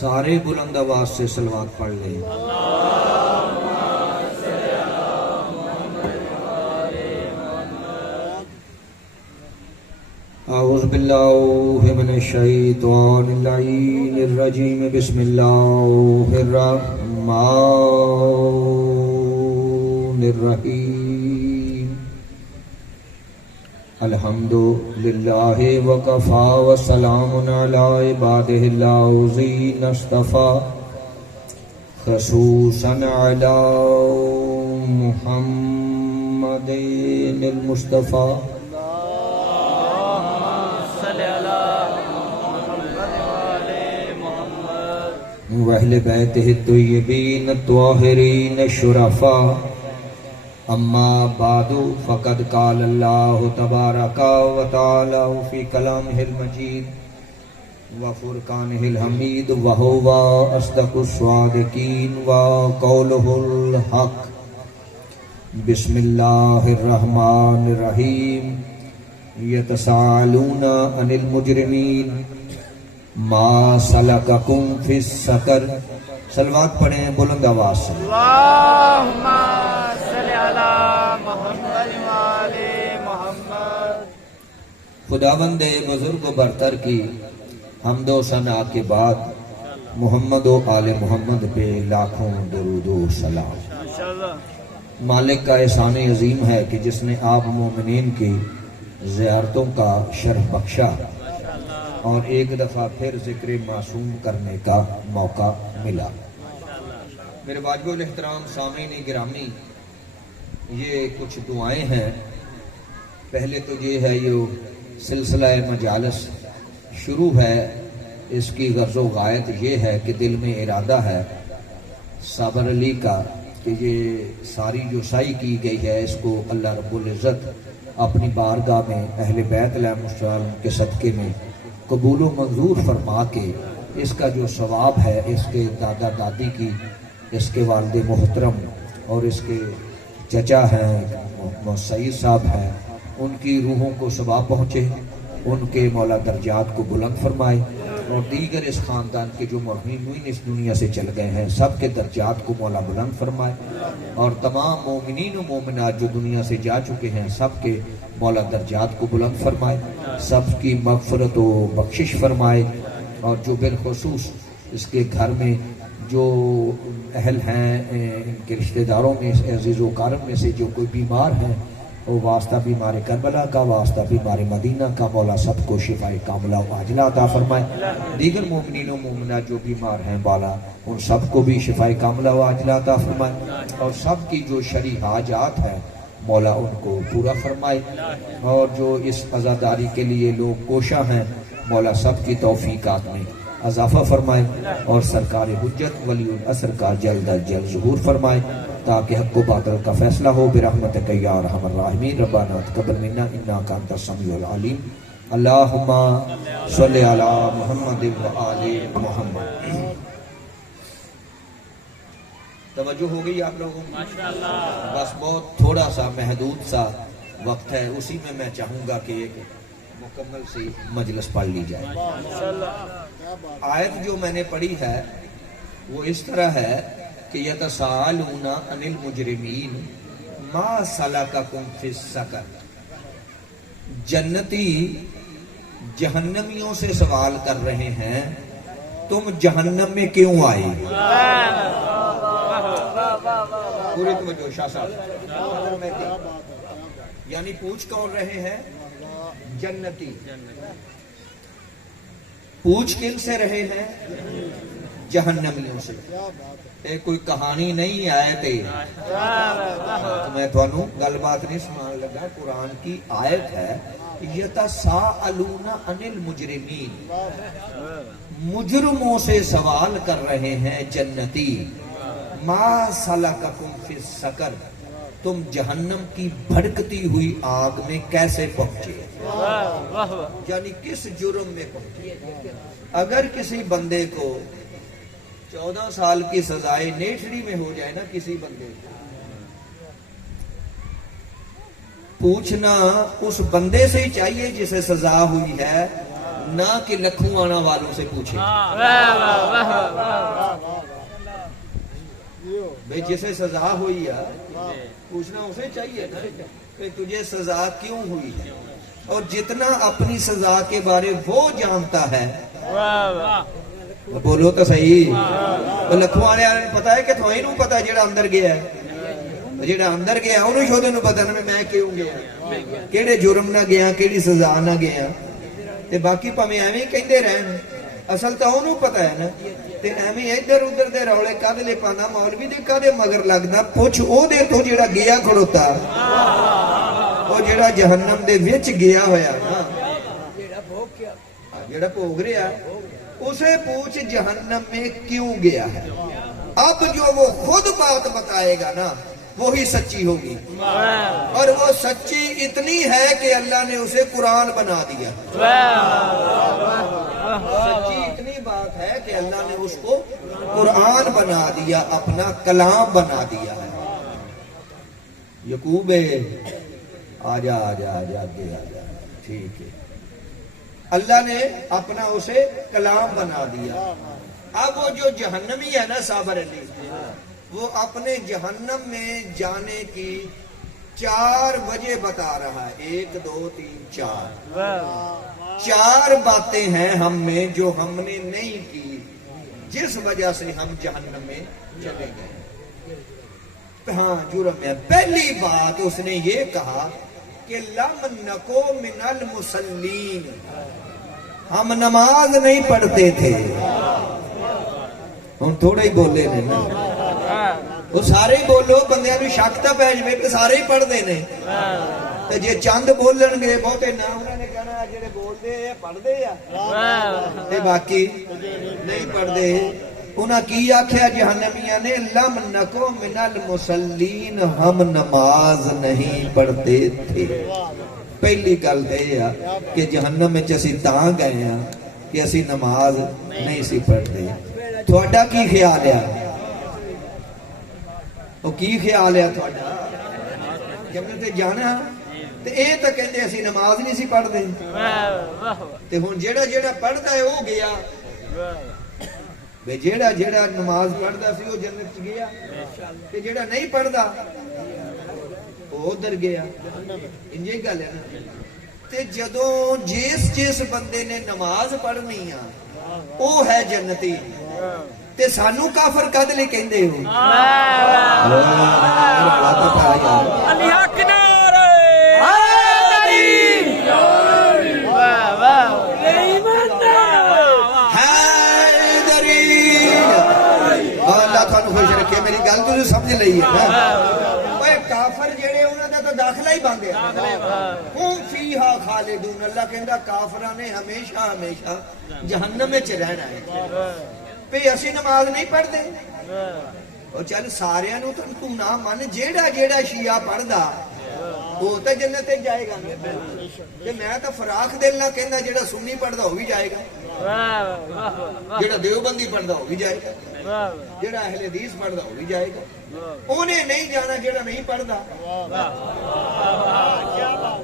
سارے بلند آواز سے صلوات پڑھ لیں۔ اعوذ باللہ من الشیطان اللعین الرجیم، بسم اللہ الرحمن الرحیم۔ الحمد للہ وکفا وسلام علی عبادہ الذین اصطفیٰ، خصوصا علی محمد المصطفیٰ وَأَهْلِ بَيْتِهِ الطَّيِّبِينَ الطَّاهِرِينَ الشُّرَفَاء، أما بعد فقد قال الله تبارك وتعالى في كلامه المجيد وفرقانه الحميد وهو أصدق الصادقين وقوله الحق۔ بسم الله الرحمن الرحيم۔ يتساءلون عن المجرمين ما سلككم في السقر۔ صلوات پڑھیں بلند آواز سے۔ اللہم صلی علی محمد وآلِ محمد۔ خداوند بزرگ و برتر کی حمد و ثنا کے بعد محمد و آل محمد پہ لاکھوں درود و سلام۔ مالک کا احسان عظیم ہے کہ جس نے آپ مومنین کی زیارتوں کا شرف بخشا اور ایک دفعہ پھر ذکر معصوم کرنے کا موقع ملا۔ میرے واجب الاحترام سامعین گرامی، یہ کچھ دعائیں ہیں۔ پہلے تو یہ ہے، یہ سلسلہ مجالس شروع ہے، اس کی غرض و غایت یہ ہے کہ دل میں ارادہ ہے صابر علی کا کہ یہ ساری جو سعی کی گئی ہے اس کو اللہ رب العزت اپنی بارگاہ میں اہل بیت علیہ السلام کے صدقے میں قبول و منظور فرما کے اس کا جو ثواب ہے اس کے دادا دادی کی، اس کے والد محترم اور اس کے چچا ہیں سعید صاحب ہیں، ان کی روحوں کو ثواب پہنچے، ان کے مولا درجات کو بلند فرمائے، اور دیگر اس خاندان کے جو مرحومین اس دنیا سے چل گئے ہیں سب کے درجات کو مولا بلند فرمائے، اور تمام مومنین و مومنات جو دنیا سے جا چکے ہیں سب کے مولا درجات کو بلند فرمائے، سب کی مغفرت و بخشش فرمائے، اور جو بالخصوص اس کے گھر میں جو اہل ہیں ان کے رشتہ داروں میں عزیز و اقارب میں سے جو کوئی بیمار ہیں، وہ واسطہ بیمار کربلا کا، واسطہ بیمار مدینہ کا، مولا سب کو شفاء کاملہ و عاجلہ عطا فرمائے۔ دیگر مومنین و مومنات جو بیمار ہیں بالا ان سب کو بھی شفاء کاملہ و عاجلہ عطا فرمائے، اور سب کی جو شرعی حاجات ہیں مولا ان کو پورا فرمائے، اور جو اس عزاداری کے لیے لوگ کوشاں ہیں مولا سب کی توفیقات میں اضافہ فرمائے، اور سرکار حجت ولی العصر کا جلد از جلد ظہور فرمائے تاکہ حق و باطل کا فیصلہ ہو برحمتک یا ارحم الراحمین۔ ربنا تقبل منا انک انت السمیع العلیم۔ اللہم صلی علی محمد وآل محمد۔ توجہ ہو گئی آپ لوگوں کی؟ بس بہت تھوڑا سا محدود سا وقت ہے، اسی میں میں چاہوں گا کہ ایک مکمل سی مجلس پڑھ لی جائے۔ آیت جو میں نے پڑھی ہے وہ اس طرح ہے کہ یتساءلون عن المجرمین ما سلککم فی السقر۔ جنتی جہنمیوں سے سوال کر رہے ہیں تم جہنم میں کیوں آئے؟ پوری توجہ شاہ صاحب، یعنی پوچھ کون رہے ہیں؟ جنتی۔ پوچھ کن سے رہے ہیں؟ جہنمیوں سے۔ یہ کوئی کہانی نہیں آیت ہے، میں تھانوں گل بات نہیں سنان لگا، قرآن کی آیت ہے۔ یتساءلون عن المجرمین، مجرموں سے سوال کر رہے ہیں جنتی، ما سلککم فی السقر، تم جہنم کی بھڑکتی ہوئی آگ میں کیسے پہنچے؟ یعنی کس جرم میں پہنچے؟ اگر کسی بندے کو 14 سال کی سزائے نیٹڑی میں ہو جائے نا کسی بندے کو، پوچھنا اس بندے سے ہی چاہیے جسے سزا ہوئی ہے، نہ کہ لکھوانا والوں سے پوچھے بھئی جسے سزا ہوئی ہے پوچھنا اسے چاہیے نا کہ تجھے سزا کیوں ہوئی ہے، اور جتنا اپنی سزا کے بارے وہ جانتا ہے، بولو تو صحیح، لکھوانے والے پتا ہے کہ تھوڑی نو پتا جڑا اندر گیا ہے، جڑا اندر گیا انہوں شودے نو پتا نا میں کیوں گیا، کیڑے جرم نہ گیا، کیڑی سزا نہ گیا، تے باقی پاویں ایویں کہندے رہن، اصل تو انہوں پتا ہے نا، تے ایویں ادھر ادھر دے رولے کد لے پانا، مولوی دے کدے مگر لگنا، پوچھ او دے تو جڑا گیا کھڑوتا، او جڑا جہنم دے وچ گیا ہویا نا، جڑا بھوگ رہا اسے پوچھ جہنم میں کیوں گیا ہے، اب جو وہ خود بات بتائے گا نا وہی سچی ہوگی، اور وہ سچی اتنی ہے کہ اللہ نے اسے قرآن بنا دیا، سچی اتنی بات ہے کہ اللہ نے اس کو قرآن بنا دیا، اپنا کلام بنا دیا ہے۔ یعقوب آجا آجا آجا آگے آجا، ٹھیک ہے، اللہ نے اپنا اسے کلام بنا دیا۔ اب وہ جو جہنمی ہے نا صابر علی، وہ اپنے جہنم میں جانے کی 4 وجہ بتا رہا ہے، 1 2 3 4 4 باتیں ہیں ہم میں جو ہم نے نہیں کی، جس وجہ سے ہم جہنم میں چلے گئے۔ ہاں جرم ہے، پہلی بات اس نے یہ کہا کہ لم نکو من المصلین، ہم نماز نہیں پڑھتے تھے، ہم تھوڑا ہی بولے نے نا، وہ سارے ہی بولو، بندیاں نوں شک تے پے جوے کہ سارے ہی پڑھدے نے، تے جے چند بولن گے بہتے نہ انہاں نے کہنا جڑے بولدے ہیں پڑھدے آ، تے باقی نہیں پڑھدے۔ انہاں کی آکھیا جہنمیاں نے لم نکو من المصلین، ہم نماز نہیں پڑھتے تھے۔ پہلی گل یہ کہ جہنم میں اسی تاں گئے ہیں کہ اسی نماز نہیں سی پڑھتے۔ تھوڑا کی خیال ہے؟ وہ کی خیال ہے تھوڑا؟ جنت جانا تے اے تے کہندے اسی نماز نہیں سی پڑھتے، تے ہن جیڑا جیڑا پڑھدا ہے وہ گیا، بے جیڑا جیڑا نماز پڑھدا سی وہ جنت چ گیا، تے جیڑا نہیں پڑھدا وہ ادھر گیا، انجی گل ہے نا۔ تے جدوں جس بندے نے نماز پڑھنی آ وہ ہے جنتی، تے سانو کافر کد لے کہندے ہو؟ علی حق نعرہ حیدری، حیدری، اللہ تھانو خوش رکھے، میری گل تو سمجھ لئی ہے نا۔ کافر جڑے انہاں دا تو داخلہ ہی بند ہے، ہم فیہا خالدون، اللہ کہندا کافراں نے ہمیشہ ہمیشہ جہنم وچ رہنا ہے۔ پہ اسی نماز نہیں پڑھتے، اور چل ساریاں نوں تو نہ من، جیڑا جیڑا شیعہ پڑھدا وہ تے جنت جائے گا، تے میں تو فراخ دل نہ کہندا جیڑا سنی پڑھدا وہ بھی جائے گا، جیڑا دیوبندی پڑھدا وہ بھی جائے گا، جیڑا اہل حدیث پڑھدا وہ بھی جائے گا۔ انہیں نہیں جانا جیڑا نہیں پڑھدا،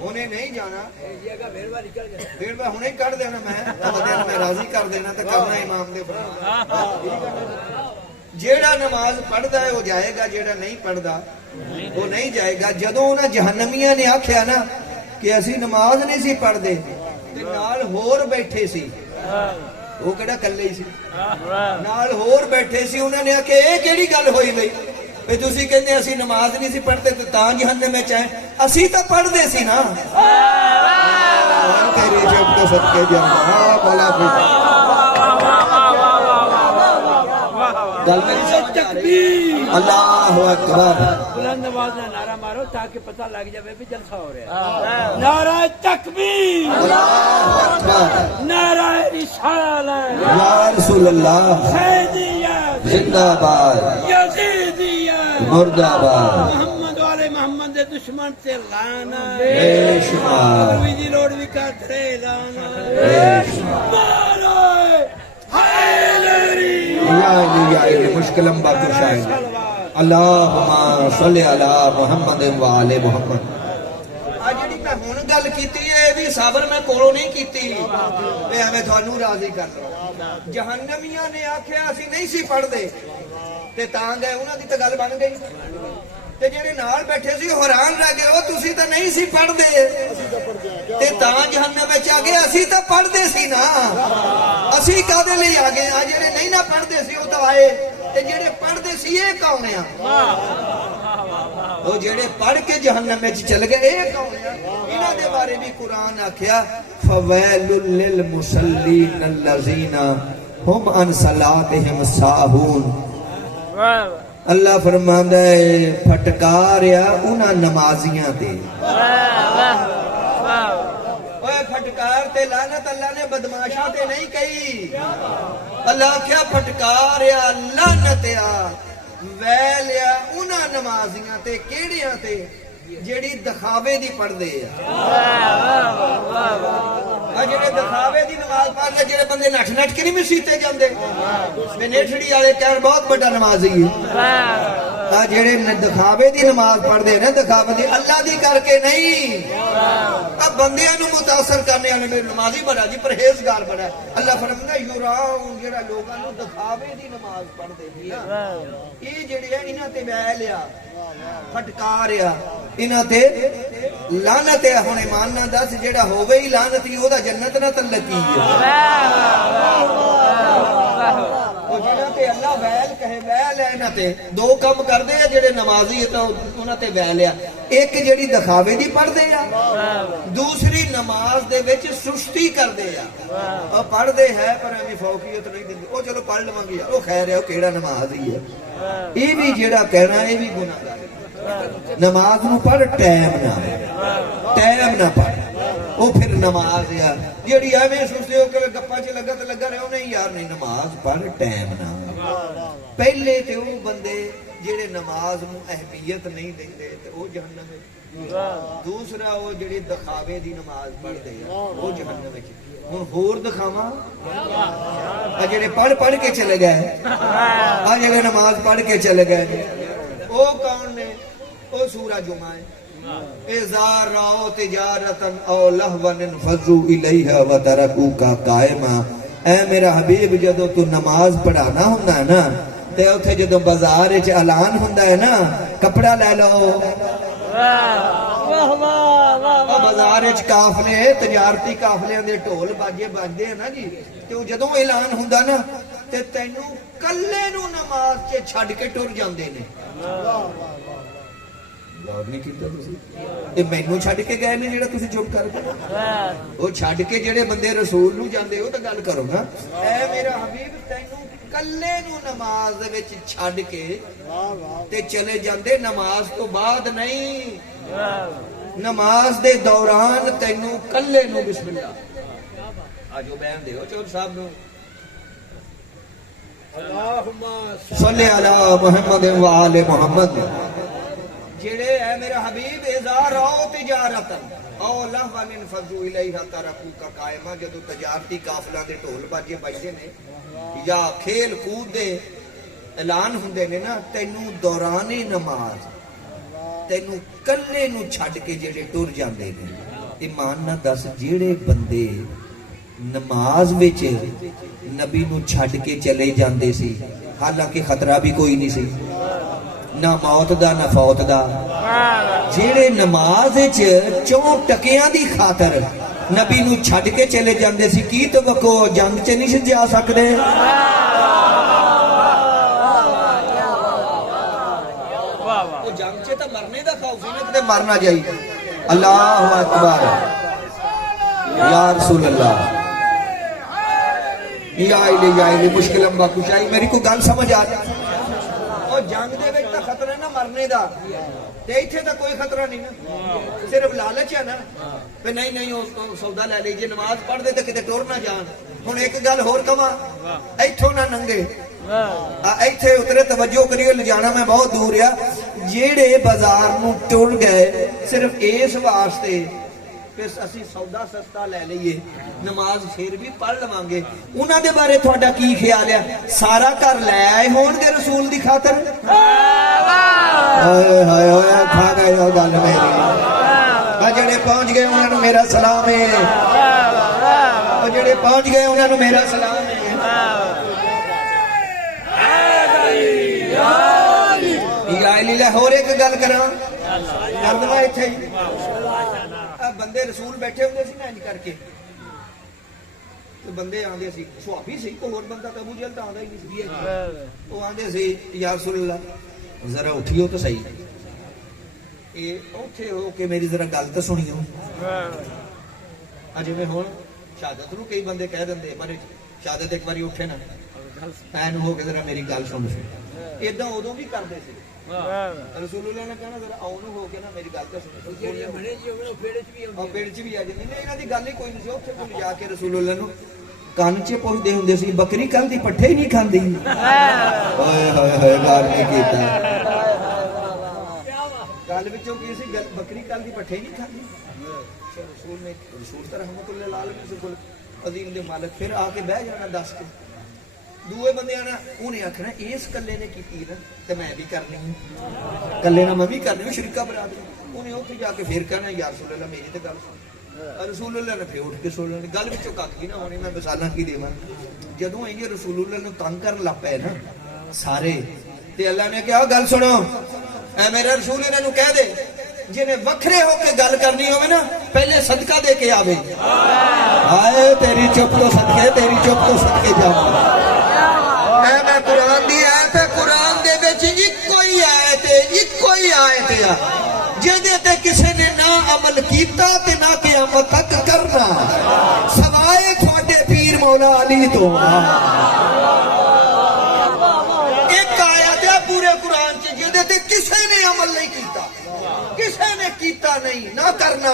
انہیں نہیں جانا، پھر میں ہنے کر دینا، میں راضی کر دینا تے کرنا امام دے فرمان۔ جیڑا نماز پڑھدا ہے وہ جائے گا، جیڑا نہیں پڑھدا وہ نہیں جائے گا۔ جدوں انہاں جہنمیاں نے آکھیا نا کہ اسی نماز نہیں سی پڑھدے، تے نال ہور بیٹھے سی، وہ کہڑا کلے سی، نال ہور بیٹھے سی، انہوں نے آکھیا اے کیڑی گل ہوئی بھئی تے تسی کہندے اسی نماز نہیں سی پڑھتے تے تاں جہنم وچ آئے، اسی تاں پڑھدے سی نا۔ تیرے جب تو صدقے جاواں بھلا گل میری سمجھ آ رہی؟ اللہ اکبر، بلند آواز نہ نعرہ مارو تاکہ پتہ لگ جائے بھی جلسہ ہو رہا ہے۔ نعرہ تکبیر، اللہ اکبر، نعرہ رسالت، یا رسول اللہ، حیدریت زندہ باد، یزیدیت، مردہ باد، محمد والے محمد دے دشمن تے لعنت، بے شمار، کوئی دی لوڑ بھی کر ترے لعنت، بے شمار، نعرہ حیدری، یا علی مشکل امبا کو شاہد، اللہم صلی علی محمد و آل محمد۔ آج جڑی میں ہن گل کیتی ہے بھی صبر میں کولوں نہیں کیتی تے ایویں تھانوں راضی کر لو جہنمیاں نے آکھیا اسی نہیں سی پڑھدے تے تاں گئے انہاں دی تے گل بن گئی تے جڑے نال بیٹھے سی حیران رہ گئے او تسی تے نہیں سی پڑھدے تے تاں جہنم وچ آ گئے اسی تے پڑھدے سی نا اسی کادے لئی آ گئے آ جڑے نہیں نہ پڑھدے سی او تے آئے تے جڑے پڑھدے سی اے کون آ وہ جڑے پڑھ کے جہنم میں چل گئے اے کون ہے انہاں دے بارے بھی قرآن آکھیا فویل للمصلین الذین هم عن صلاتهم ساہون اللہ فرماندا ہے پھٹکار آ انہاں نمازیاں تے اوے پھٹکار تے لعنت اللہ نے بدماشاں تے نہیں کہی اللہ کیا پھٹکار آ لعنت آ ویل آ انہاں نمازیاں تے کیڑیاں تے جیڑی دکھاوے دی پڑھ دے جڑے دکھاوے دی نماز پڑھ دے جڑے بندے نٹ نٹ کے نہیں مسیتے جاندے نیٹڑی والے کہن بہت بڑا نمازی ہے جڑے دکھاوے دی نماز پڑھ دے نا دکھاوے دی اللہ دی کر کے نہیں اب بندیاں نو متاثر کرنے والے نمازی بڑا جی پرہیزگار بڑا اللہ فرماتا یراؤن جڑا لوگاں نو دکھاوے دی نماز پڑھ دے نا یہ جڑے ہیں انہاں تے ویل آ پھٹکار آ انہاں تے لعنت ہے ہن ایمان نہ دس جڑا ہووے ہی لعنتی او دا جنت نہ تعلقی ہے او جڑا تے اللہ ویل کہے ویل ہے انہاں تے دو کم کردے ہیں جڑے نمازی ہے تو انہاں تے ویل ہے ایک جڑی دکھاوے دی پڑھ دے ہیں دوسری نماز دے وچ سستی کر دے ہیں او پڑھ دے ہے پر ایویں فوقیت نہیں دیندے او چلو پڑھ لواں گے یار او خیر ہے او کیڑا نمازی ہے یہ بھی جڑا کہنا یہ بھی گناہ ہے نماز نو پڑھ ٹائم نہ پڑھ وہ پھر نماز یار جیڑی ایویں سستے ہو کے گپاں چ لگا تے لگا رہے نہیں یار نہیں نماز پڑھ ٹائم نہ پہلے تے وہ بندے جڑے نماز نو اہمیت نہیں دیندے تے وہ جہنم وچ دوسرا وہ جڑی دکھاوے دی نماز پڑھ دے وہ جہنم وچ ہن ہور دکھاواں جڑے پڑھ کے چلے گئے جڑے نماز پڑھ کے چلے گئے وہ کون نے وہ سورہ جمعہ ہے اذا راؤ تجارتا او لہوا انفضوا الیہا وترکوک قائما اے میرا حبیب جدو تو نماز پڑھانا ہوندا ہے نا تے اوتھے جدو بازار وچ اعلان ہوندا ہے نا کپڑا لے لو بازار وچ قافلے تجارتی قافلیاں دے ڈھول باجے بجدے ہیں نا جی تے جدوں اعلان ہوندا نا تے تینوں کلے نو نماز چ چھڈ کے ٹر جاندے نے غور نہیں کیتا تسی اے مینوں چھڈ کے گئے نے جڑا تسی چپ کر کے او چھڈ کے جڑے بندے رسول نو جاندے او تے گل کرو نا اے میرا حبیب تینوں کلے نو نماز دے وچ چھڈ کے تے چلے جاندے نماز تو بعد نہیں نماز دے دوران تینوں کلے نو بسم اللہ آجو بیان دیو چور صاحب نو صلی علی محمد و آل محمد جڑے اے میرا حبیب اذا راؤ تجارتا او لہوا انفضوا الیہا ترکوک قائما جدو تجارتی قافلہ دے ڈھول باجے بجدے نے یا کھیل کود دے اعلان ہوندے نے نا تینوں دوران نماز تینوں کلے نو چھڈ کے جڑے ٹر جاندے نے ایمان نہ دس جڑے بندے نماز وچ نبی نو چھڈ کے چلے جاندے سی حالانکہ خطرہ بھی کوئی نہیں سی نہ موت دا نہ فوت دا جڑے نماز وچ 4 ٹکیاں دی خاطر نبی نو چھڈ کے چلے جاندے سی کی توقع جنگ چ نہیں جا سکدے او جنگ چ تے مرنے دا خوف نہیں تے مرنا جائی اللہ اکبر یا رسول اللہ یا الہی مشکل امبا کشائی میری کو گل سمجھ آ جائے اور جنگ دے وچ تے خطرہ نہ مرنے دا تے ایتھے تے کوئی خطرہ نہیں نا صرف لالچ ہے نا کہ نہیں اس سودا لے لیجیے نماز پڑھ دے تے کتے ٹر نہ جان ہن ایک گل ہور کواں ایتھوں نہ ننگے ایتھے اترے توجہ کریے لجانا میں بہت دور ہے جیڑے بازار نو ٹر گئے صرف اس واسطے کہ اسی سودا سستا لے لئیے نماز پھر بھی پڑھ لواں گے انہاں دے بارے تہاڈا کی خیال ہے سارا گھر لے آئے ہون گے رسول دی خاطر ہائے ہائے ہائے کھا گئے گل میری جڑے پہنچ گئے انہوں نے میرا سلام ہے جڑے پہنچ گئے انہوں نے میرا سلام ہے اور ایک گل کراں کردنا اتنے ہی بندے رسول بیٹھے ہوندے سی نا انج کر کے بندے آندے سی صحابی سی کوئی اور بندہ تو ابو جہل تو آندا ہی نہیں سی وہ آندے سی یا رسول اللہ ذرا اٹھیو تو صحیح اے اوتھے ہو کے میری ذرا گل تو سنیو اج میں ہن شہادت نو کئی بندے کہہ دندے پر شہادت ایک باری اٹھے نا پین ہو کے ذرا میری گل سن اداں ادوں بھی کردے سی رسول اللہ نے کہنا ذرا آؤ ہو کے نا میری گل تو سنو پیڑ چ بھی آ جاندی نہیں انہاں دی گل ہی کوئی نہیں سی اوتھے کول جا کے رسول اللہ نو کان چ پوچھدے ہوندے سی بکری کل دی پٹھے ہی نہیں کھاندی ہائے ہائے ہائے گل نہیں کیتا گل وچوں کی سی بکری کل دی پٹھے ہی نہیں کھاندی رسول نے رسول تو رحمت اللہ العالمین سے کول عظیم دے مالک پھر آ کے بہ جانا دس کے دوے بندے آنا انہیں آخنا اس کلے نے کی نا تو میں بھی کرنی ہوں کلے نہ میں بھی کرنی ہوں شریکہ برادری انہیں اتنے جا کے پھر کہنا یا رسول اللہ میری تو گل سن رسول اللہ نے پھر اٹھ کے سن لینی گل وچوں کھ کی نہ ہونی میں مثالاں کی دیواں جدوں یہ رسول اللہ نو تنگ کرن لگ پے نا سارے تے اللہ نے کہا گل سنو اے میرا رسول انہاں نو کہہ دے جنہیں وکھرے ہو کے گل کرنی ہوئے نا پہلے صدقہ دے کے آوے آئے تیری چپ تو صدقے جاؤں اے میں قرآن دی آیت ہے قرآن دے وچ ایک ہی آیت ہے جہدے تے کسے نے نہ عمل کیتا تے نہ قیامت تک کرنا سوائے تھوڑے پیر مولا علی تو ایک آیت ہے پورے قرآن چ جہدے تے کسے نے عمل نہیں کیتا کسے نے کیتا نہیں نہ کرنا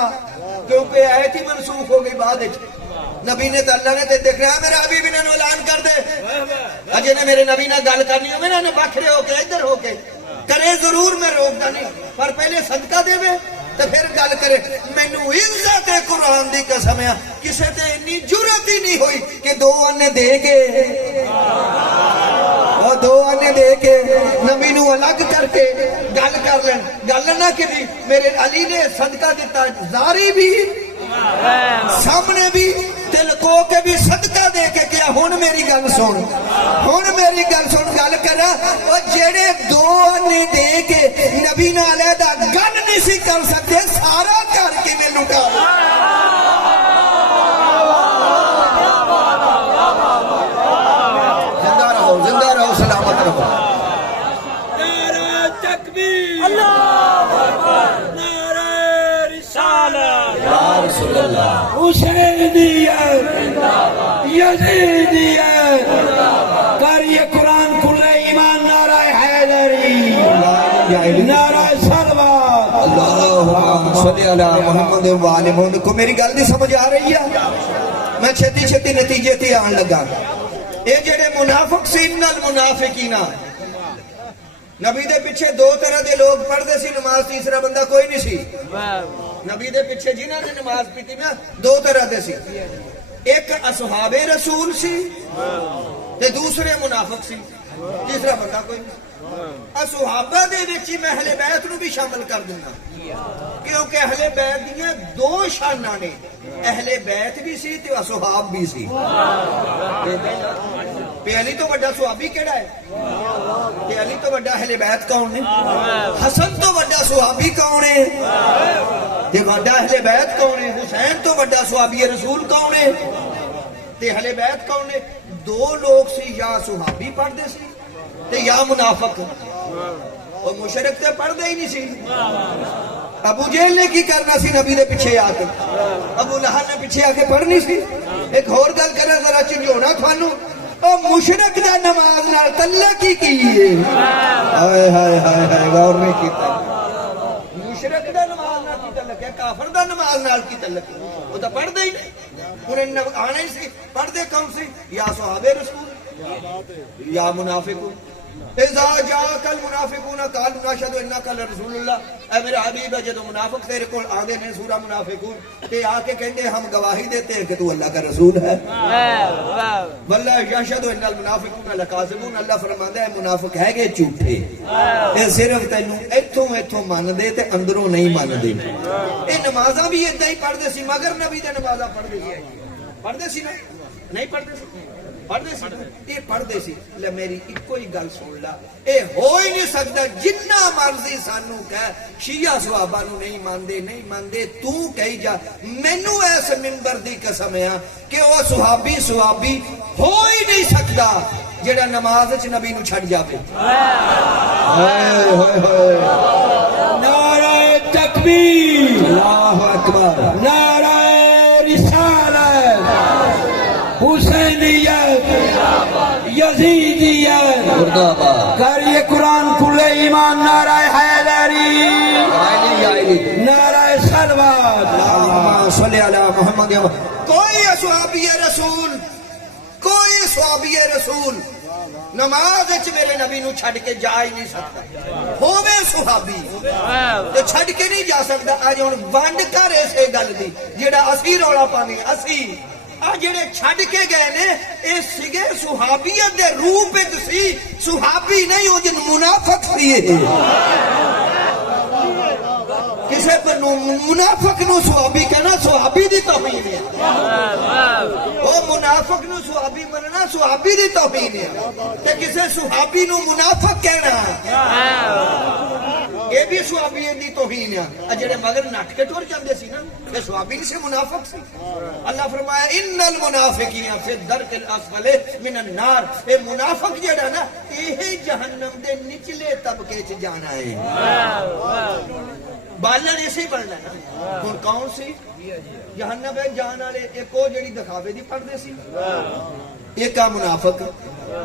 کیونکہ آیت ہی منسوخ ہو گئی بعد نبی نے تو اللہ نے تے دیکھ رہا میرا حبیب انہوں نے اعلان کر دے اجے نے میرے نبی نے گل کرنی ہو میں نے بکھرے ہو کے ادھر ہو کے کرے ضرور میں روکتا نہیں پر پہلے صدقہ دے تو پھر گل کرے مینوں عزت قرآن دی قسم ہے کسے تے اتنی جرأت ہی نہیں ہوئی کہ دو آنے دے کے نبی نو الگ کر کے گل کر لین گل نہ کری میرے علی نے صدقہ دیتا زاری بھی سامنے بھی دل کو کے بھی صدقہ دے کے کیا ہون میری گل سن گل کرا اور جڑے دو آنے دے کے نبی نہ علیحدہ گل نہیں سی کر سکتے سارا کر کے میں لٹا زندہ رہو سلامت رہو نعرہ تکبیر اللہ اکبر نعرہ رسالت یا رسول اللہ حسینیت یزیدیت کر یہ قرآن کھلے ایمان نعرہ حیدری نعرہ سلوات اللہم صلی اللہ محمد و آل محمد کو میری گل دی سمجھ آ رہی ہے میں چھتی نتیجے تے آن لگا اے جڑے منافق سی ان المنافقین نبی دے پیچھے دو طرح دے لوگ پڑھدے سی نماز تیسرا بندہ کوئی نہیں سی نبی دے پیچھے جنہاں نے نماز پڑھی نا دو طرح دے سی ایک اصحاب رسول سی تے دوسرے منافق سی تیسرا بندہ کوئی نہیں اصحابہ دے وچ میں اہل بیت نو بھی شامل کر دوں کیونکہ اہل بیت دیاں دو شاناں نے اہل بیت بھی سی تے اصحاب بھی سی تے علی تو بڑا صحابی کیڑا ہے تے علی تو بڑا اہل بیت کون ہے حسن تو بڑا صحابی کون ہے تے بڑا اہل بیت کون ہے حسین تو بڑا صحابی رسول کون ہے تے اہل بیت کون ہے دو لوگ سی یا صحابی پڑھدے سی تے یا منافق اور مشرک تے پڑھدے ہی نہیں سی ابو جہل نے کی کرنا سی نبی دے پیچھے آ کے ابو لہب نے پیچھے آ کے پڑھنی سی ایک اور گل کرنا ذرا چنجونا تھانو او مشرک دا نماز نال تعلق ہی کی ہے ہائے ہائے ہائے ہائے غور نہیں کیتا مشرک دا نماز نال کی تعلق ہے کافر دا نماز نال کی تعلق ہے وہ تو پڑھدے ہی نہیں انہیں آنا ہی سی پڑھدے کون سی یا صحابہ رسول یا منافق اذا جاءك المنافقون قالوا نشهد انك لرسول اللہ، اے میرے حبیب جدو منافق تیرے کول آندے نے سورہ منافقون تے آ کے کہندے ہم گواہی دیتے ہیں کہ تو اللہ کا رسول ہے، واللہ یشہد ان المنافقون لکاذبون، اللہ فرماندا ہے منافق ہے کہ جھوٹے، اے صرف تینوں ایتھوں من دے تے اندروں نہیں من دے۔ اے نمازاں بھی اداں ہی پڑھدے سی، مگر نبی دے نمازاں پڑھدے سی نا، نہیں پڑھدے سی، پڑھدے سی، یہ پڑھدے سی۔ لے میری ایک ہی گل سن لا، اے ہو ہی نہیں سکتا جنہ مرضی سانو کہہ شیعہ صحابہ نو نہیں ماندے تو کہی جا، مینوں اس منبر دی قسم ہے کہ وہ صحابی ہو ہی نہیں سکتا جڑا نماز وچ نبی نو چھڈ جاوے۔ نعرہ تکبیر، اللہ اکبر، نعرہ رسالت، حسینیت، یزیدیت، کر یہ قرآن کل ایمان، نعرہ حیدری، نعرہ صلوات، اللہم صلی علی محمد۔ کوئی صحابی رسول نماز وچ میرے نبی نو چھڈ کے جا ہی نہیں سکتا، ہووے صحابی تے چھڈ کے نہیں جا سکتا۔ اج ہن ونڈ کر اسے گل دی جیڑا اسی رولا پاویں، اسی آ جڑے چھڈ کے گئے نے اے سگے صحابیت دے روپ وچ سی، صحابی نہیں او جن منافق سی۔ کسے پر منافق نو صحابی کہنا صحابی دی توہین ہے، او منافق نو صحابی مننا صحابی دی توہین ہے، تے کسے صحابی نو منافق کہنا یہ بھی صحابیت دی توہین ہے۔ جڑے مگر نٹ کے ٹر جاندے سی نا یہ صحابی نہیں سے منافق سی۔ اللہ فرمایا ان المنافقین فی الدرک الاسفل من النار، اے منافق جڑا نا یہ جہنم دے نچلے طبقے چ جانا ہے۔ بالن ایسے ہی پڑھنا ہے نا۔ ہن کون سی جہنم ہے جان والے؟ ایک او جڑی دکھاوے دی پڑھدے سی، ایک آ منافق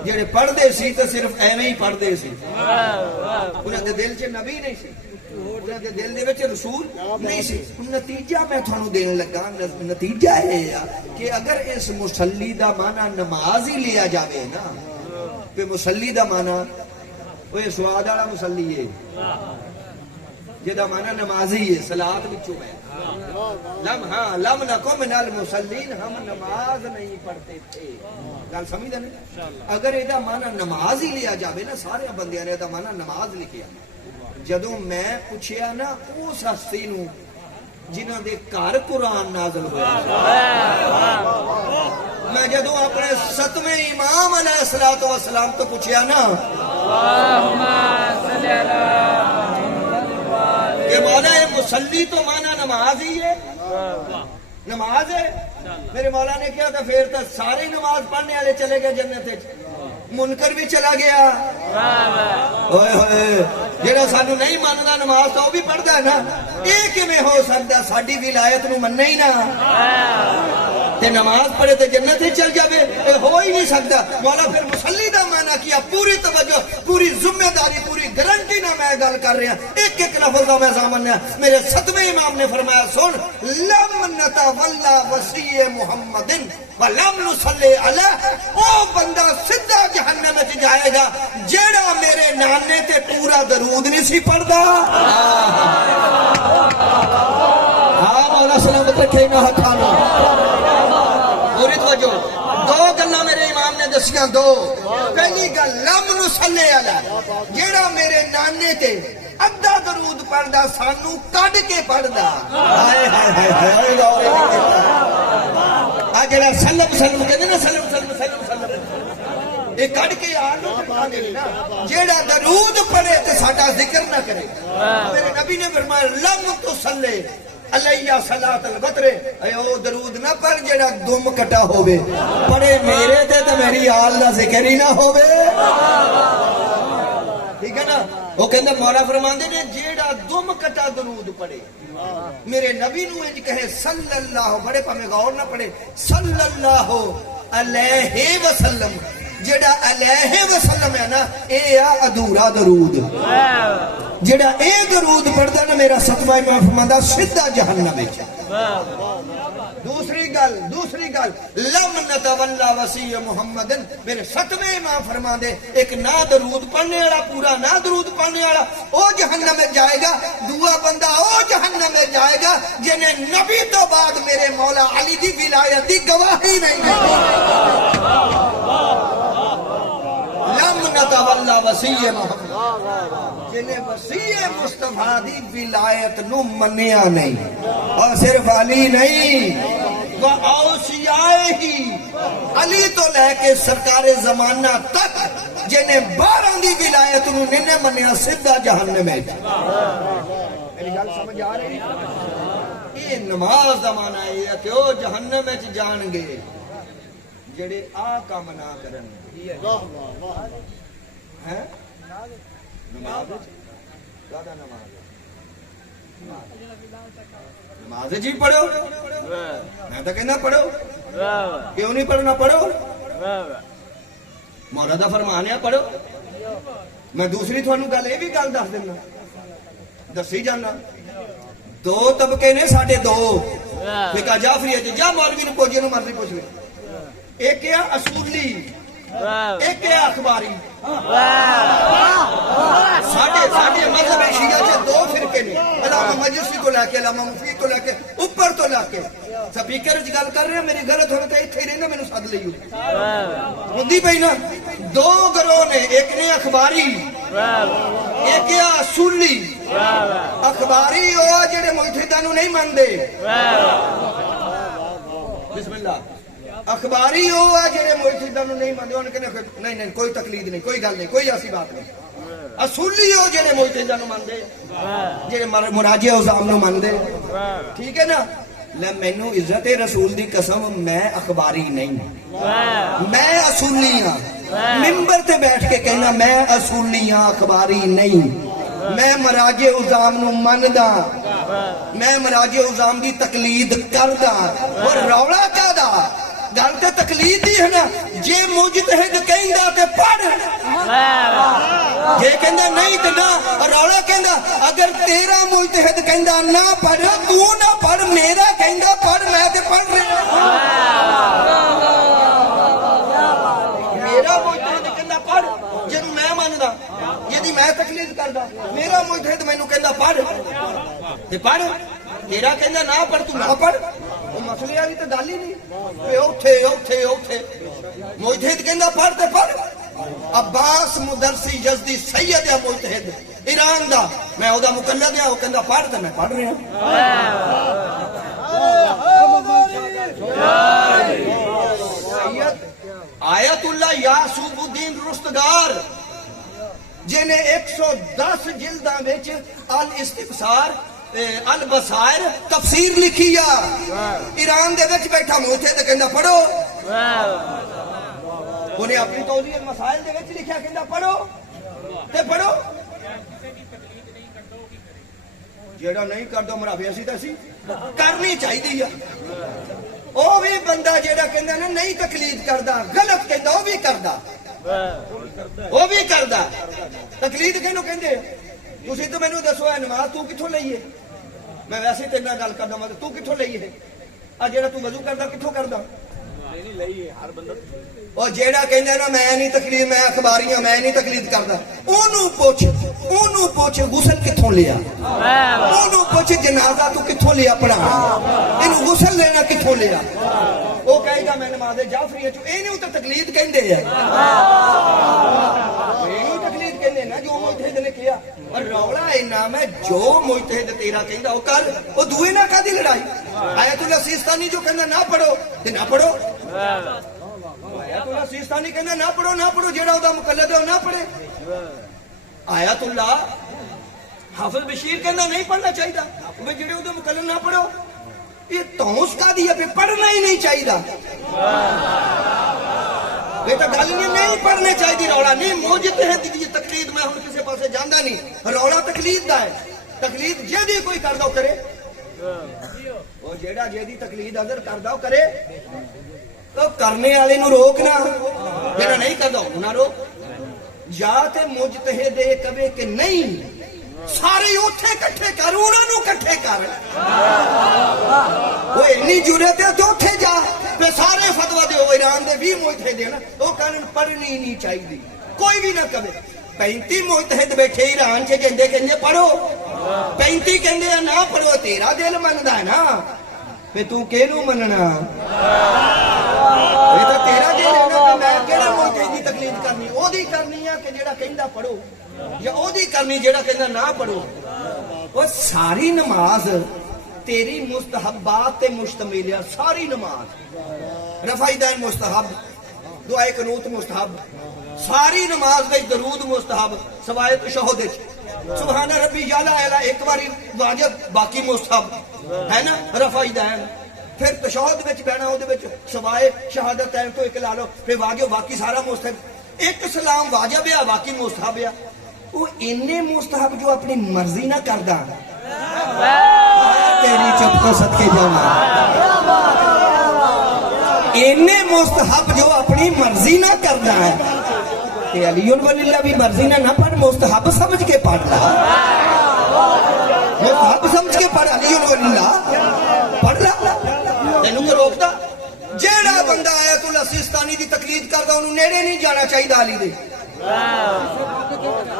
جڑے پڑھدے سی تے صرف ایویں ہی پڑھدے سی، انہاں دے دل چ نبی نہیں سی، انہاں دے دل دے وچ رسول نہیں سی۔ نتیجہ میں تھانوں دین لگا، نتیجہ ہے کہ اگر اس مصلی دا معنی نماز ہی لیا جاوے نا، تے مصلی دا معنی اوے سواد والا مصلی ہے جدا معنی نمازی ہے، صلاۃ وچوں ہے۔ لم نکو من المصلین، ہم نماز نہیں پڑھتے تھے۔ گل سمجھدے نا؟ اگر ایدا معنی نماز ہی لیا جاوے نا، سارے بندیاں نے ایدا معنی نماز لکھیا۔ جدوں میں پوچھیا نا اس ہستی نو جنہاں دے گھر قرآن نازل ہوا، میں جدوں اپنے 7ویں امام علیہ الصلوۃ والسلام تو پوچھیا نا کہ مولا یہ مصلی تو مانا نماز ہی ہے، نماز ہے؟ میرے مولا نے کیا تھا پھر تو سارے نماز پڑھنے والے چلے گئے جنت، منکر بھی چلا گیا۔ ہوئے ہوئے جڑا سانو نہیں ماننا نماز تو وہ بھی پڑھتا ہے نا، یہ کیویں ہو سکتا؟ ساڈی ولایت نو مننا ہی نہ تے نماز پڑھے تے جنت ہی چل جاوے، ہو ہی نہیں سکتا۔ مولا پھر مصلی دا معنی کیا؟ پوری توجہ، پوری ذمہ داری، پوری گارنٹی نہ میں گل کر رہا، ایک ایک لفظ دا میں ضامن ہے۔ میرے 7ویں امام نے فرمایا سن، لم نتولا وصی محمد ولم نصلی علیہ، او بندہ سیدھا جہنم وچ جائے گا جیڑا میرے نانے تے پورا درود نہیں سی پڑھدا۔ ہاں مولا سلامت رکھے نہ ہتھاں پوری توجہ۔ دو گلاں میرے امام نے دسیاں، دو۔ پہلی گل لم نصلی علیہ، جیڑا میرے نانے تے ادھا درود پڑھدا سانو کڈ کے پڑھدا۔ ہائے ہائے ہائے ہائے، آ جڑا سلم سلم کہندے نا، سلم سلم سلم سلم، اے کڈ کے آ نا، جیڑا درود پڑھے تے ساڈا ذکر نہ کرے۔ میرے نبی نے فرمایا لم تصلی علیہ صلاۃ البتر، اے او درود نہ پڑھ جیڑا دم کٹا ہوے، پڑھے میرے تے میری آل دا ذکر ہی نہ ہوے۔ ٹھیک ہے نا؟ وہ کہندے مولا فرماندے نے جیڑا دم کٹا درود پڑھے، میرے نبی نو انج کہے صلی اللہ، بڑے پاویں غور نہ پڑھے، صلی اللہ علیہ وسلم، جیڑا علیہ وسلم ہے نا اے ادھورا درود، جیڑا اے درود پڑھدا نا میرا 7واں امام فرماندا سیدھا جہنم وچ۔ دوسری دوسری گل لم نتولا وسی محمد میرے 7ویں امام فرما دے ایک نہ درود پڑھنے والا پورا نہ درود پڑھنے والا او جہنم میں جائے گا دوسرا بندہ او جہنم میں جائے گا جنہیں نبی تو بعد میرے مولا علی دی ولایت دی گواہی نہیں دی لم نتولا وسی محمد جنہیں وسیع مصطفیٰ دی ولایت نو منیا نہیں اور صرف علی نہیں وہ اوصیائے ہی علی تو لے کے سرکار زمانہ تک جنہیں 12 دی ولایت نو نہیں منیا سیدھا جہنم میں میری گل سمجھ آ رہی یہ نماز زمانہ ہے کہ وہ جہنم میں جان گے جڑے آ کام نہ کرن ہیں نماز جی پڑھو میں تو کہنا پڑھو کیوں نہیں پڑھنا پڑھو مولا دا فرمان ہے پڑھو میں دوسری تھانوں گل یہ بھی گل دس دینا دسی جانا 2 طبقے نے ساڈے 2 فقہ جعفری جا مولوی نو پوچھے نو مرضی پوچھ لے ایک ہے اصولی ایک ہے اخباری ساڑھے مذہب شیعہ سے 2 فرقے نے علامہ مجلسی تو لے کے علامہ مفید تو لے کے اوپر تو لے کے سپیکر گل کر رہے ہیں میری غلط ہونے تو اتنے رہنا میں نے ساتھ لئی ہوندی پئی نا 2 گروہ نے ایک نے اخباری ایک ہے اصولی اخباری وہ جڑے ملحداں نو نہیں مانتے بسم اللہ اخباری ہو ہے جڑے ملحداں نو نہیں مانتے انہوں نے نہیں کوئی تقلید نہیں کوئی گل نہیں کوئی ایسی بات نہیں اصولی ہو جڑے ملحداں نو مانتے جڑے مراجع عظام نو مانتے ٹھیک ہے نا لے مینوں عزت رسول دی قسم میں اخباری نہیں میں اصولی ہاں منبر تے بیٹھ کے کہنا میں اصولی ہاں اخباری نہیں میں مراجع عظام نو مندا میں مراجع عظام دی تقلید کردا اور رولا کہدا گل تے تقلید دی ہے نا جے مجتہد کہندا تے پڑھ جے کہندا نہیں تے نہ رولا کہندا اگر تیرا مجتہد کہندا نہ پڑھ تو نہ پڑھ میرا کہندا پڑھ میں تے پڑھ رہا میرا مجتہد کہندا پڑھ جنوں میں مندا جدی میں تقلید کردا میرا مجتہد مینوں کہندا پڑھ تے پڑھ تیرا کہندا نہ پڑھ تو نہ پڑھ مسئلے والی تو گل ہی نہیں مجتہد کہندا پڑھ تے پڑھ عباس مدرسی یزدی سید ہے مجتہد ایران دا میں او دا مقلد ہاں وہ کہندا پڑھ تے میں پڑھ رہا آیت اللہ یعصوب الدین رستگار جنہیں 110 جلداں وچ الاستبصار البصائر تفسیر لکھی ایران دے وچ بیٹھا مجتہد کہندا پڑھو انہیں اپنی توضیح المسائل دے وچ لکھیا کہندا پڑھو تے پڑھو جیڑا نہیں کردا مراوی اسی تے اسی کرنی چاہیے او بھی بندہ جیڑا کہندا نا نہیں تقلید کردا غلط کہندا او بھی کردا تقلید کینوں کہندے تسی تو مینوں دسو اے نماز تو کتھوں لئیے میں ویسے تیرے نال گل کردا میں تو کتھوں لئیے آ جیڑا تو وضو کردا کتھوں کردا نہیں لئیے ہر بندہ او جیڑا کہندا نا میں نہیں تقلید میں اخباری ہاں میں نہیں تقلید کردا اونوں پوچھ غسل کتھوں لیا اونوں پوچھ جنازہ تو کتھوں لیا پڑھا اینوں غسل لینا کتھوں لیا او کہے گا میں نماز جعفری چ اینوں تے تقلید کہندے ہیں اینوں تقلید کہندے نا جو مجتہد نے کیا اور رولا انعام ہے جو مجتہد تیرا کہندا او کر او دوئے نہ کادی لڑائی آیت اللہ سیستانی جو کہندا نہ پڑھو تے نہ پڑھو آیت اللہ سیستانی کہندا نہ پڑھو جیڑا او دا مقلد ہے او نہ پڑھے آیت اللہ حافظ بشیر کہندا نہیں پڑھنا چاہیے وہ جڑے او دا مقلد نہ پڑھو یہ توس کا دیا پہ پڑھنا ہی نہیں چاہیے بیٹا گل نہیں پڑھنے چاہیے رولا نہیں مجتہد دی تقلید میں ہن کسے پاسے جاندا نہیں رولا تقلید دا ہے تقلید جیدی کوئی کردا کرے او جیڑا جیدی تقلید اگر کردا کرے تو کرنے والے نو روکنا جیڑا نہیں کردا نہ روک یا تے مجتہد کہے کہ نہیں ساری اوتھے کٹھے کر انہاں نوں کٹھے کر وہ اتنی ضرورت ہے تو اوتھے جا تے سارے فتوا دے ایران دے 20 مجتہد ہیں نا وہ کہن پڑھنی نہیں چاہیے کوئی بھی نہ کہے 35 مجتہد بیٹھے ایران چ کہندے پڑھو 35 کہندے نہ پڑھو تیرا دل مندا ہے نا پہ تو کینوں مننا یہ تو تیرا دل ہے نا کہ میں کیڑا مجتہد دی تقلید کرنی او دی کرنی ہے کہ جیڑا کہندا پڑھو یا او دی کرنی جیڑا کہندا نہ پڑھو وہ ساری نماز تیری مستحبات تے مشتمل ہے ساری نماز رفع دین مستحب دعائے قنوت مستحب ساری نماز وچ درود مستحب سوائے تشہد وچ سبحان ربی اعلی اعلی ایک باری واجب باقی مستحب ہے نا رفع دین پھر تشہد وچ بہنا او دے وچ سوائے شہادتین تو ایک لا لو پھر واجب باقی سارا مستحب ایک سلام واجب ہے باقی مستحب ہے وہ انے مستحب جو اپنی مرضی نہ کردا تیری چپ کو صدقے جانا انے مستحب جو اپنی مرضی نہ کردا ہے کہ علی ولی اللہ بھی مرضی نہ پڑھ مستحب سمجھ کے پڑھ لا مستحب سمجھ کے پڑھ علی ولی اللہ پڑھ لا تینوں کو روکتا جیڑا بندہ آیت اللہ سیستانی دی تقلید کردا انہوں نیڑے نہیں جانا چاہیے علی دے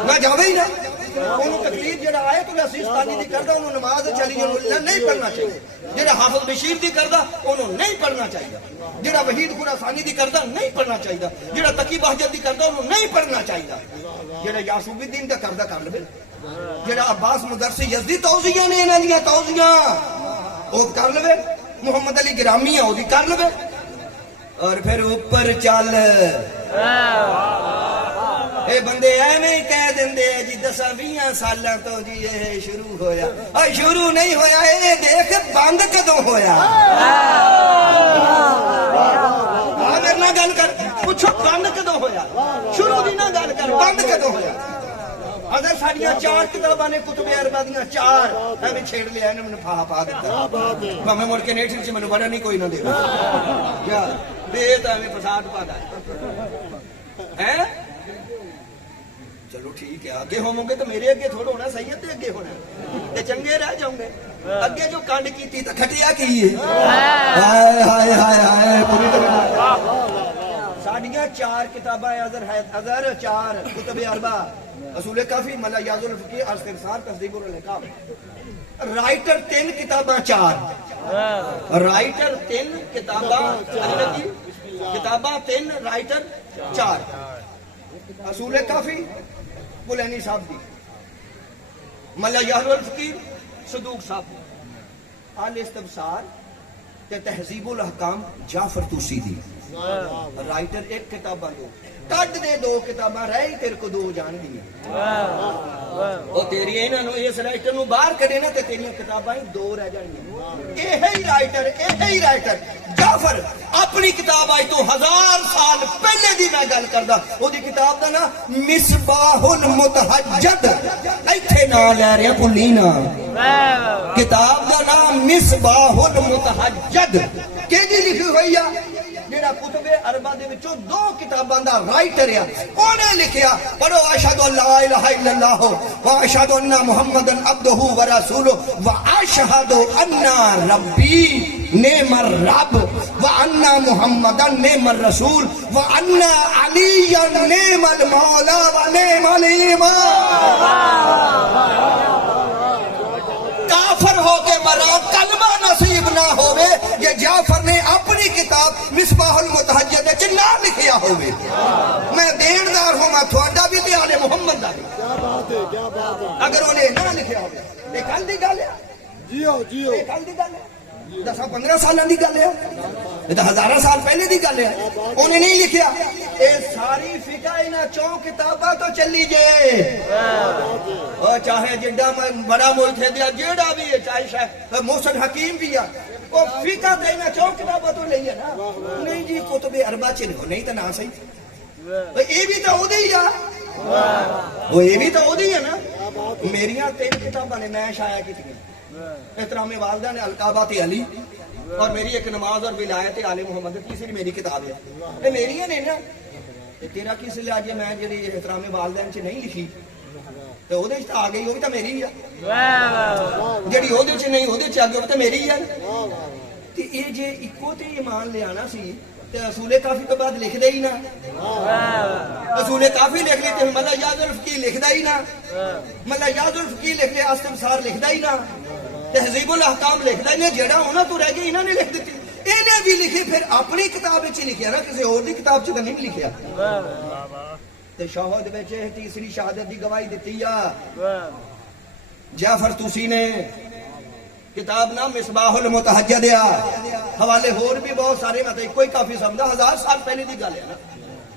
نہ جاوے ہی نہ انہوں تقلید جڑا آیت اللہ سیستانی دی کردا انہوں نماز علی ولی اللہ نہیں پڑھنا چاہیے جڑا حافظ بشیر دی کردا انہوں نہیں پڑھنا چاہیے جڑا وحید خراسانی دی کردا نہیں پڑھنا چاہیے جڑا تقی بہجت دی کردا انہوں نہیں پڑھنا چاہیے جڑا یعقوب الدین دا کردا کر لے جڑا عباس مدرسی یزدی توزیہ نے انہاں دیاں توزیہ او کر لے محمد علی گرامی او دی کر لے اور پھر اوپر چل اے بندے ایویں کہہ دیندے جی 10-20 سالاں تو جی یہ شروع ہویا اور شروع نہیں ہویا اے دیکھ بند کدوں ہویا میرے نال گل کر پوچھو بند کدوں ہویا شروع دی نہ گل کر بند کدوں ہویا اگر ساڈیاں 4 کتاباں نے کتب اربع دیاں 4 ایویں چھیڑ لیا انہوں نے پا دیتا میں مڑ کے نیٹ وچ مینوں بڑا نہیں کوئی نہ دے کیا بے تا ایویں فساد پا ہے چلو ٹھیک ہے آگے ہوو گے تو میرے اگے تھوڑا ہونا سید دے اگے ہونا تے چنگے رہ جاؤں گے اگے جو کانڈ کیتی تے کھٹیا کی ہے ہائے ہائے ہائے ہائے پوری طرح ساڈیاں 4 کتاباں اظہر 4 کتب اربع اصول کافی ملا یاز الفقی استرسال تصدیق الاحکام رائٹر 3 کتاباں 4 رائٹر 3 کتاباں 3 رائٹر 4 اصول کافی بلینی صاحب دی ملا یاز الفقی صدوق صاحب الاستبصار تے تہذیب الاحکام جعفر توسی دی رائٹر 1 کتاباں 2 کٹ دے 2 کتاباں رہی تیرے کو 2 جان دی او تیری انہاں نو اس رائٹر نو باہر کڈے نا تے تیریاں کتاباں 2 رہ جانگیاں ایہی رائٹر جعفر اپنی کتاب آئی تو 1000 سال پہلے دی میں گل کردا او دی کتاب دا نام مصباح المتحجد ایتھے نہ لے رہے بھلی نا کتاب دا نام مصباح المتحجد کیڑی لکھی ہوئی ہے جڑا کتب اربع دے وچوں 2 کتاباں دا رائٹر ہے اونے لکھیا پڑھو اشہد ان لا الہ الا اللہ و اشہد ان محمدن عبدہ و رسولہ و اشہد ان ربی نعم الرب و ان محمدن نعم الرسول و ان علی نعم المولا و نعم الامام کافر ہو کے مرا کلمہ نصیب نہ ہوئے یہ جعفر نے اپنی کتاب مصباح المتحجد وچ نہ لکھیا ہوئے میں دیندار ہوں میں تھوڑا بھی تے آل محمد دا بھی اگر انہیں نہ لکھیا ہوئے یہ کل دی گل ہے یہ کل دی گل ہے 10-15 سالوں دی گل ہے یہ تو 1000 سال پہلے دی گل ہے انہیں نہیں لکھیا اے ساری فقہ انہاں 4 کتاباں تو چلی جے اور چاہے جڈا بڑا مجتہد ہے جیڑا بھی ہے چاہے شاہ محسن حکیم بھی ہے وہ فقہ تے انہاں 4 کتاباں تو لئی ہے نا نہیں جی کتب اربع چ نہیں تو نہ صحیح اے بھی تو او دی ہے وہ اے بھی تو او دی ہے نا میریاں 3 کتاباں نے میں شائع کیتیاں احترام والدین القابات علی اور میری ایک نماز اور ولایت آل محمد تیسری میری کتاب ہے یہ میری نے نا تیرا کس لحاظ میں جی احترام والدین سے نہیں لکھی ਤੇ ਉਹਦੇ 'ਚ ਤਾਂ ਆ ਗਈ, ਉਹ ਵੀ ਤਾਂ ਮੇਰੀ ਆ। ਵਾਹ ਵਾਹ ਜਿਹੜੀ ਉਹਦੇ 'ਚ ਨਹੀਂ ਉਹਦੇ 'ਚ ਆ ਗਈ, ਉਹ ਵੀ ਤਾਂ ਮੇਰੀ ਆ। ਤੇ ਇਹ ਜੇ ਇੱਕੋ ਤੇ ਈਮਾਨ ਲਿਆਣਾ ਸੀ ਤੇ ਅਸੂਲੇ ਕਾਫੀ ਤੋਂ ਬਾਅਦ ਲਿਖਦੇ ਹੀ ਨਾ। ਅਸੂਲੇ ਕਾਫੀ ਲਿਖ ਲਈ ਤੇ ਮੱਲਾ ਯਾਜ਼ੁਲ ਫਕੀ ਲਿਖਦਾ ਹੀ ਨਾ। ਮੱਲਾ ਯਾਜ਼ੁਲ ਫਕੀ ਲਿਖ ਲਿਆ, ਇਸਤਿਬਸਾਰ ਲਿਖਦਾ ਹੀ ਨਾ, ਤਹਿਜ਼ੀਬੁਲ ਅਹਕਾਮ ਲਿਖਦਾ ਹੀ ਨਾ। ਜਿਹੜਾ ਉਹਨਾਂ ਤੋਂ ਰਹਿ ਗਿਆ ਇਹਨਾਂ ਨੇ ਲਿਖ ਦਿੱਤੀ। ਇਹਨੇ ਵੀ ਲਿਖੀ, ਫਿਰ ਆਪਣੀ ਕਿਤਾਬ ਵਿੱਚ ਹੀ ਲਿਖਿਆ ਨਾ, ਕਿਸੇ ਹੋਰ ਦੀ ਕਿਤਾਬ 'ਚ ਤਾਂ ਨਹੀਂ ਲਿਖਿਆ। ਤੇ ਸ਼ਹਾਦਤ ਵਿੱਚ ਇਹ ਤੀਸਰੀ ਸ਼ਹਾਦਤ ਦੀ ਗਵਾਹੀ ਦਿੱਤੀ ਆ ਜਾਫਰ ਤੂਸੀ ਨੇ। ਕਿਤਾਬ ਨਾ ਮਿਸਬਾਹੁਲ ਮੁਤਹੱਜਦ ਆ, ਹਵਾਲੇ ਹੋਰ ਵੀ ਬਹੁਤ ਸਾਰੇ, ਮੈਂ ਤਾਂ ਇੱਕੋ ਹੀ ਕਾਫੀ ਸਮਝਦਾ, 1000 ਸਾਲ ਪਹਿਲੇ ਦੀ ਗੱਲ ਹੈ ਨਾ।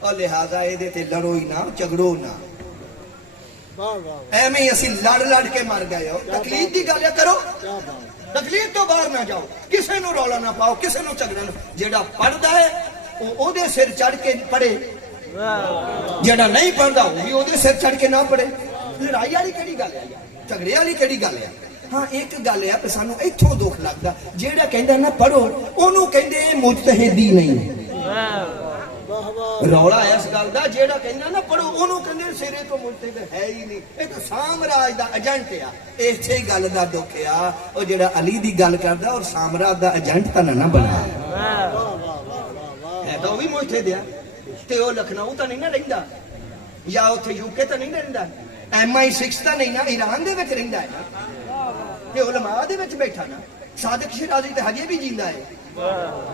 ਔਰ ਲਿਹਾਜ਼ਾ ਇਹਦੇ ਤੇ ਲੜੋ ਹੀ ਨਾ, ਝਗੜੋ ਨਾ। ਐਵੇਂ ਹੀ ਅਸੀਂ ਲੜ ਲੜ ਕੇ ਮਰ ਗਏ ਹੋ। ਤਕਲੀਫ ਦੀ ਗੱਲ ਕਰੋ, ਤਕਲੀਫ ਤੋਂ ਬਾਹਰ ਨਾ ਜਾਓ, ਕਿਸੇ ਨੂੰ ਰੌਲਾ ਨਾ ਪਾਓ, ਕਿਸੇ ਨੂੰ ਝਗੜਾ ਨਾ। ਜਿਹੜਾ ਪੜਦਾ ਹੈ ਉਹ ਉਹਦੇ ਸਿਰ ਚੜ ਕੇ ਪੜੇ, ਜਿਹੜਾ ਨਹੀਂ ਪੜਦਾ ਉਹ ਵੀ ਉਹਦੇ ਸਿਰ ਚੜ ਕੇ ਨਾ ਪੜੇ। ਲੜਾਈ ਵਾਲੀ ਕਿਹੜੀ ਗੱਲ ਹੈ, ਝਗੜੇ ਵਾਲੀ ਕਿਹੜੀ ਗੱਲ ਹੈ? ਹਾਂ ਇੱਕ ਗੱਲ ਹੈ ਕਿ ਸਾਨੂੰ ਇੱਥੋਂ ਦੁੱਖ ਲੱਗਦਾ, ਜਿਹੜਾ ਕਹਿੰਦਾ ਨਾ ਪੜੋ ਉਹਨੂੰ ਕਹਿੰਦੇ ਮੁਜਤਹਿਦੀ ਨਹੀਂ। ਰੌਲਾ ਇਸ ਗੱਲ ਦਾ, ਜਿਹੜਾ ਕਹਿੰਦਾ ਨਾ ਪੜੋ ਉਹਨੂੰ ਕਹਿੰਦੇ ਸਿਰੇ ਤੋਂ ਮੁਜਤਹਿਦ ਹੈ ਹੀ ਨਹੀਂ, ਇਹ ਤਾਂ ਸਾਮਰਾਜ ਦਾ ਏਜੰਟ ਆ। ਇਸੇ ਹੀ ਗੱਲ ਦਾ ਦੁੱਖ ਆ, ਉਹ ਜਿਹੜਾ ਅਲੀ ਦੀ ਗੱਲ ਕਰਦਾ ਔਰ ਸਾਮਰਾਜ ਦਾ ਏਜੰਟ ਤਾਂ ਨਾ ਬਣਾ ਹੈ, ਤਾਂ ਉਹ ਵੀ ਮੁਜਤਹਿਦ ਆ। ਤੇ ਉਹ ਲਖਨਊ ਤਾਂ ਨਹੀਂ ਨਾ ਰਹਿੰਦਾ, ਜਾਂ ਉੱਥੇ ਯੂਕੇ ਤਾਂ ਨਹੀਂ ਰਹਿੰਦਾ, MI6 ਤਾਂ ਨਹੀਂ ਨਾ ਈਰਾਨ ਦੇ ਵਿੱਚ ਰਹਿੰਦਾ ਹੈ ਨਾ, ਤੇ ਉਲਮਾ ਦੇ ਵਿੱਚ ਬੈਠਾ ਨਾ। ਸਾਦਿਕ ਸ਼ਿਰਾਜ਼ੀ ਤੇ ਹਜੇ ਵੀ ਜਿੰਦਾ ਹੈ।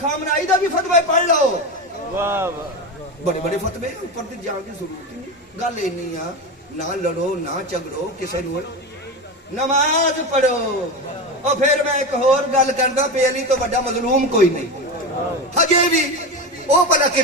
ਖਾਮਨਾਈ ਦਾ ਵੀ ਫਤਵਾ ਪੜ ਲਓ। ਵਾਹ ਵਾਹ, ਬੜੇ ਬੜੇ ਫਤਵੇ ਉੱਪਰ ਤੇ ਜਾਣ ਦੀ ਜ਼ਰੂਰਤ ਹੀ ਨਹੀਂ। ਗੱਲ ਇੰਨੀ ਆ, ਨਾ ਲੜੋ ਨਾ ਝਗੜੋ ਕਿਸੇ ਨੂੰ, ਨਮਾਜ਼ ਪੜੋ। ਉਹ ਫਿਰ ਮੈਂ ਇੱਕ ਹੋਰ ਗੱਲ ਕਰਦਾ, ਪੇ ਅਲੀ ਤੋਂ ਵੱਡਾ ਮਜ਼ਲੂਮ ਕੋਈ ਨਹੀਂ। ਹਜੇ ਵੀ ਉਹ ਭਲਾ